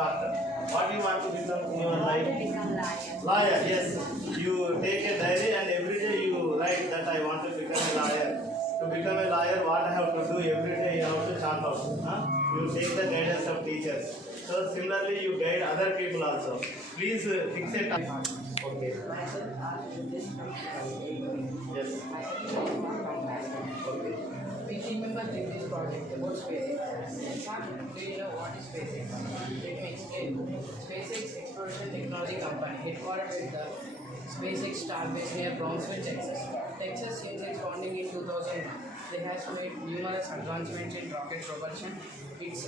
Doctor. What do you want to become in your life? Become lawyer. Lawyer, yes. You take a diary and every day you write that I want to become a lawyer. To become a lawyer, what I have to do every day, you have to chart out. You take the guidance of teachers. So similarly, you guide other people also. Please fix a time. Okay. Yes. Okay. We team members did this project about SpaceX. Do you know what is SpaceX? Let me explain. SpaceX Exploration Technology Company, headquartered at the SpaceX Starbase near Brownsville, Texas. Texas, since its founding in 2001, it has made numerous advancements in rocket propulsion. Its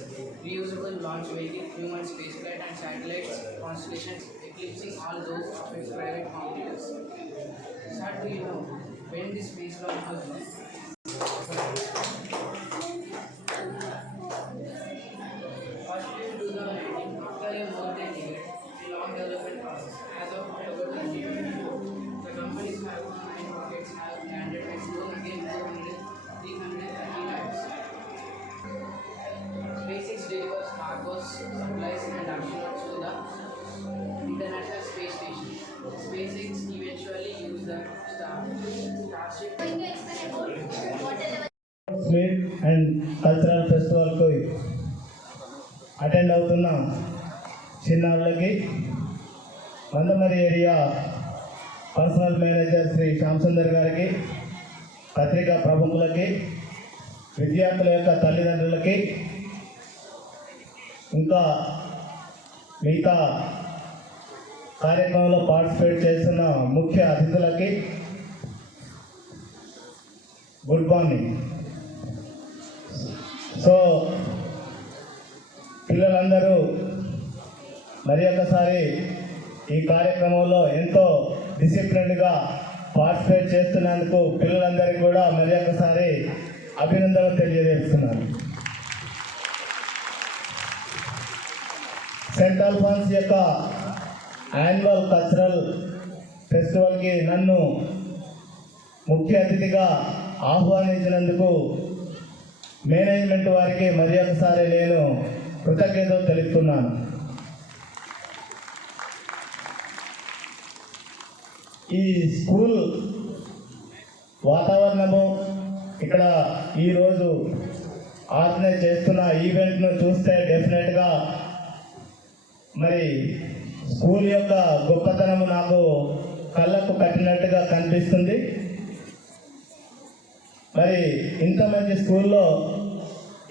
reusable launch vehicle, human spaceflight, and satellites constellations eclipsing all those of its private competitors. Sir, do you know when this space launch was done? Positive to the rating after a more than long development process. As of October 2022, the company's nine rockets have landed and flown again 330 times. SpaceX delivers cargoes, supplies, and astronauts to the International Space Station. SpaceX eventually used the Starship. And cultural ఫెస్టివల్కు attend అవుతున్న చిన్నారులకి Mandamarri area personnel manager Shri Shyamsundar గారికి, పత్రికా ప్రముఖులకి, విద్యార్థుల యొక్క తల్లిదండ్రులకి, ఇంకా మిగతా కార్యక్రమంలో పార్టిసిపేట్ చేస్తున్న ముఖ్య అతిథులకి గుడ్ మార్నింగ్. సో పిల్లలందరూ మరి ఒకసారి ఈ కార్యక్రమంలో ఎంతో డిసిప్లిన్గా పార్టిసిపేట్ చేస్తున్నందుకు పిల్లలందరికీ కూడా మరి ఒకసారి అభినందనలు తెలియజేస్తున్నాను. సెయింట్ ఆల్ఫాన్స్ యొక్క యాన్యువల్ కల్చరల్ ఫెస్టివల్కి నన్ను ముఖ్య అతిథిగా ఆహ్వానించినందుకు మేనేజ్మెంట్ వారికి మరి ఒకసారి నేను కృతజ్ఞతలు తెలుపుతున్నాను. ఈ స్కూల్ వాతావరణము, ఇక్కడ ఈరోజు ఆర్గనైజ్ చేస్తున్న ఈవెంట్ను చూస్తే డెఫినెట్గా మరి స్కూల్ యొక్క గొప్పతనము నాకు కళ్ళకు కట్టినట్టుగా కనిపిస్తుంది. మరి ఇంత మంచి స్కూల్లో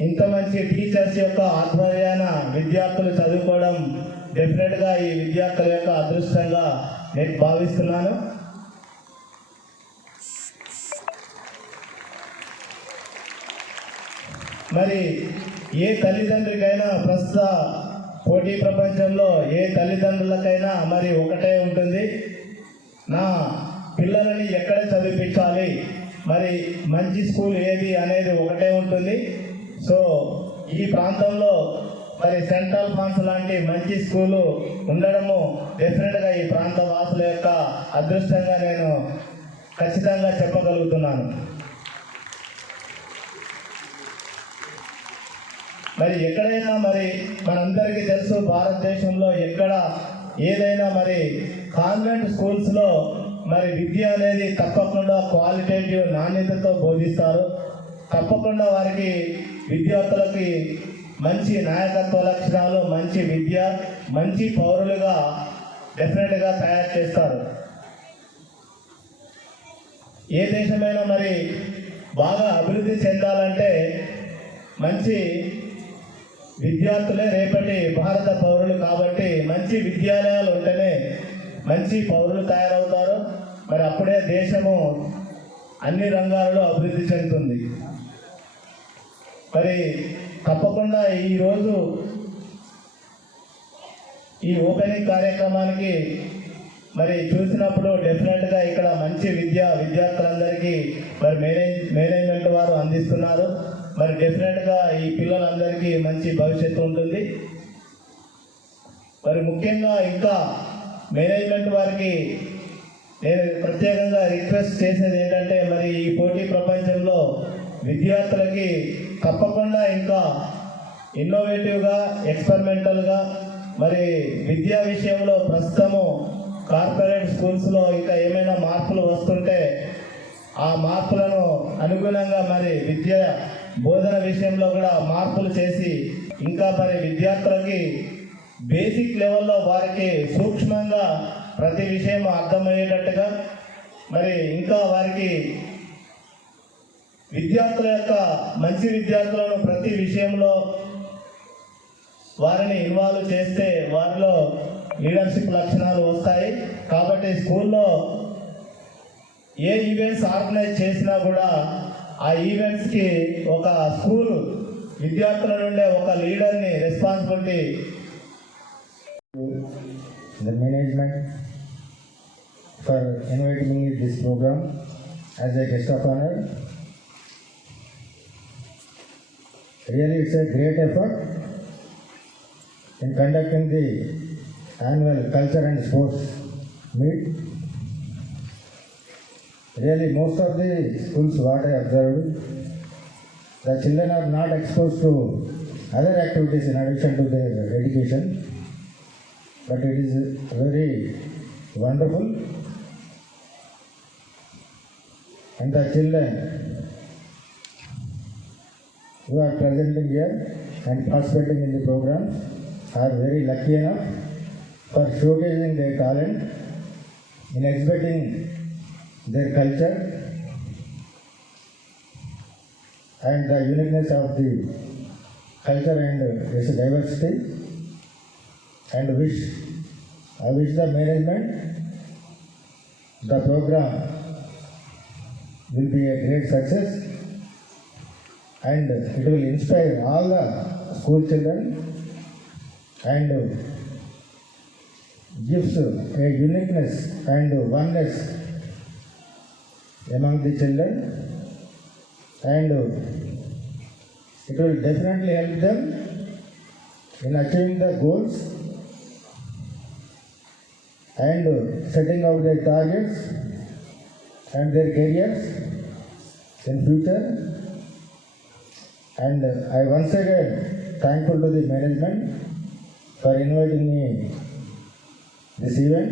ఇంత మంచి టీచర్స్ యొక్క ఆధ్వర్యాన విద్యార్థులు చదువుకోవడం డెఫినెట్గా ఈ విద్యార్థుల యొక్క అదృష్టంగా నేను భావిస్తున్నాను. మరి ఏ తల్లిదండ్రులకైనా ప్రస్తుత పోటీ ప్రపంచంలో ఏ తల్లిదండ్రులకైనా మరి ఒకటే ఉంటుంది, నా పిల్లలని ఎక్కడ చదివించాలి, మరి మంచి స్కూల్ ఏది అనేది ఒకటే ఉంటుంది. సో ఈ ప్రాంతంలో మరి సెయింట్ ఆల్ఫాన్స్ లాంటి మంచి స్కూలు ఉండడము డెఫినెట్గా ఈ ప్రాంత వాసుల యొక్క అదృష్టంగా నేను ఖచ్చితంగా చెప్పగలుగుతున్నాను. మరి ఎక్కడైనా మరి మనందరికీ తెలుసు, భారతదేశంలో ఎక్కడ ఏదైనా మరి కాన్వెంట్ స్కూల్స్లో మరి విద్య అనేది తప్పకుండా క్వాలిటేటివ్ నాణ్యతతో బోధిస్తారు. తప్పకుండా వారికి విద్యార్థులకి మంచి నాయకత్వ లక్షణాలు, మంచి విద్య, మంచి పౌరులుగా డెఫినెట్గా తయారు చేస్తారు. ఏ దేశమైనా మరి బాగా అభివృద్ధి చెందాలంటే మంచి విద్యార్థులే రేపటి భారత పౌరులు. కాబట్టి మంచి విద్యాలయాలు ఉంటేనే మంచి పౌరులు తయారవుతారు. మరి అప్పుడే దేశము అన్ని రంగాలలో అభివృద్ధి చెందుతుంది. మరి తప్పకుండా ఈరోజు ఈ ఓపెనింగ్ కార్యక్రమానికి మరి చూసినప్పుడు డెఫినెట్గా ఇక్కడ మంచి విద్యార్థులందరికీ మరి మేనేజ్మెంట్ వారు అందిస్తున్నారు. మరి డెఫినెట్గా ఈ పిల్లలందరికీ మంచి భవిష్యత్తు ఉంటుంది. మరి ముఖ్యంగా ఇంకా మేనేజ్మెంట్ వారికి నేను ప్రత్యేకంగా రిక్వెస్ట్ చేసేది ఏంటంటే, మరి ఈ పోటీ ప్రపంచంలో విద్యార్థులకి తప్పకుండా ఇంకా ఇన్నోవేటివ్గా, ఎక్స్పెరిమెంటల్గా మరి విద్యా విషయంలో ప్రస్తుతము కార్పొరేట్ స్కూల్స్లో ఇంకా ఏమైనా మార్పులు వస్తుంటే ఆ మార్పులను అనుగుణంగా మరి బోధన విషయంలో కూడా మార్పులు చేసి ఇంకా మరి విద్యార్థులకి బేసిక్ లెవెల్లో వారికి సూక్ష్మంగా ప్రతి విషయం అర్థమయ్యేటట్టుగా మరి ఇంకా వారికి విద్యార్థుల యొక్క మంచి విద్యార్థులను ప్రతి విషయంలో వారిని ఇన్వాల్వ్ చేస్తే వారిలో లీడర్షిప్ లక్షణాలు వస్తాయి. కాబట్టి స్కూల్లో ఏ ఈవెంట్స్ ఆర్గనైజ్ చేసినా కూడా ఆ ఈవెంట్స్కి ఒక స్కూల్ విద్యార్థుల నుండే ఒక లీడర్ని responsibility. The management for inviting me this program as a guest of honor. Really, it's a great effort in conducting the annual culture and sports meet. Really, most of the schools, what I observed, the children are not exposed to other activities in addition to their education. But it is very wonderful, and the children who are presenting here and participating in the program are very lucky enough for showcasing their talent in exhibiting their culture and the uniqueness of the culture and its diversity. And I wish the management, the program will be a great success, and it will inspire all the school children and gives a uniqueness and oneness among the children, and it will definitely help them in achieving the goals and setting out their targets and their careers in future. And I once again thankful to the management for inviting me this event.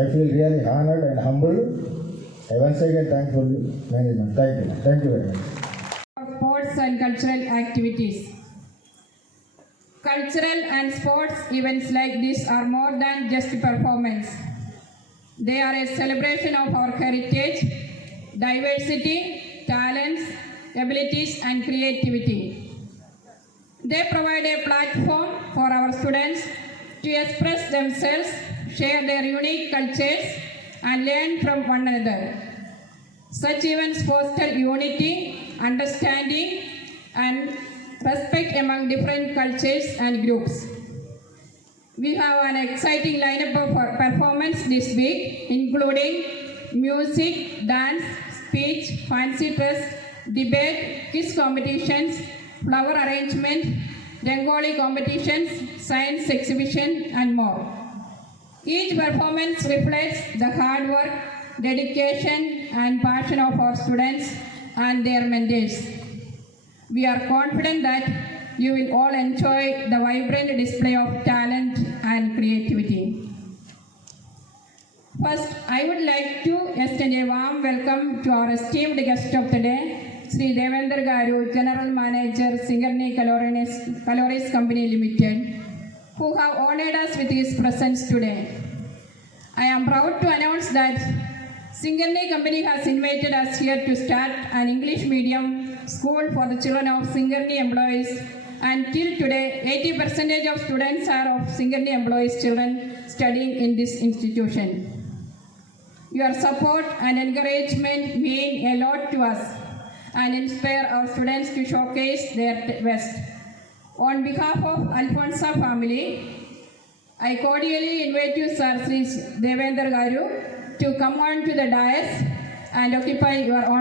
I feel really honored and humbled. I once again thankful to management. Thank you very much. Sports and cultural activities. Cultural and sports events like this are more than just performance. They are a celebration of our heritage, diversity, talents, abilities, and creativity. They provide a platform for our students to express themselves, share their unique cultures, and learn from one another. Such events foster unity, understanding, and respect among different cultures and groups. We have an exciting lineup of performance this week, including music, dance, speech, fancy dress, debate, quiz competitions, flower arrangement, Rangoli competitions, science exhibition, and more. Each performance reflects the hard work, dedication, and passion of our students and their mentors. We are confident that you will all enjoy the vibrant display of talent and creativity. First, I would like to extend a warm welcome to our esteemed guest of the day, Sri Devendra Garu, General Manager, Singarni Calories Company Limited, who have honored us with his presence today. I am proud to announce that Singarni Company has invited us here to start an English medium school for the children of Singarni employees, and till today 80% of students are of Singarni employees' children studying in this institution. Your support and encouragement mean a lot to us and inspire our students to showcase their best. On behalf of Alfonsa family, I cordially invite you, Sir Sri Devendra Garu, to come on to the dais and occupy your honor.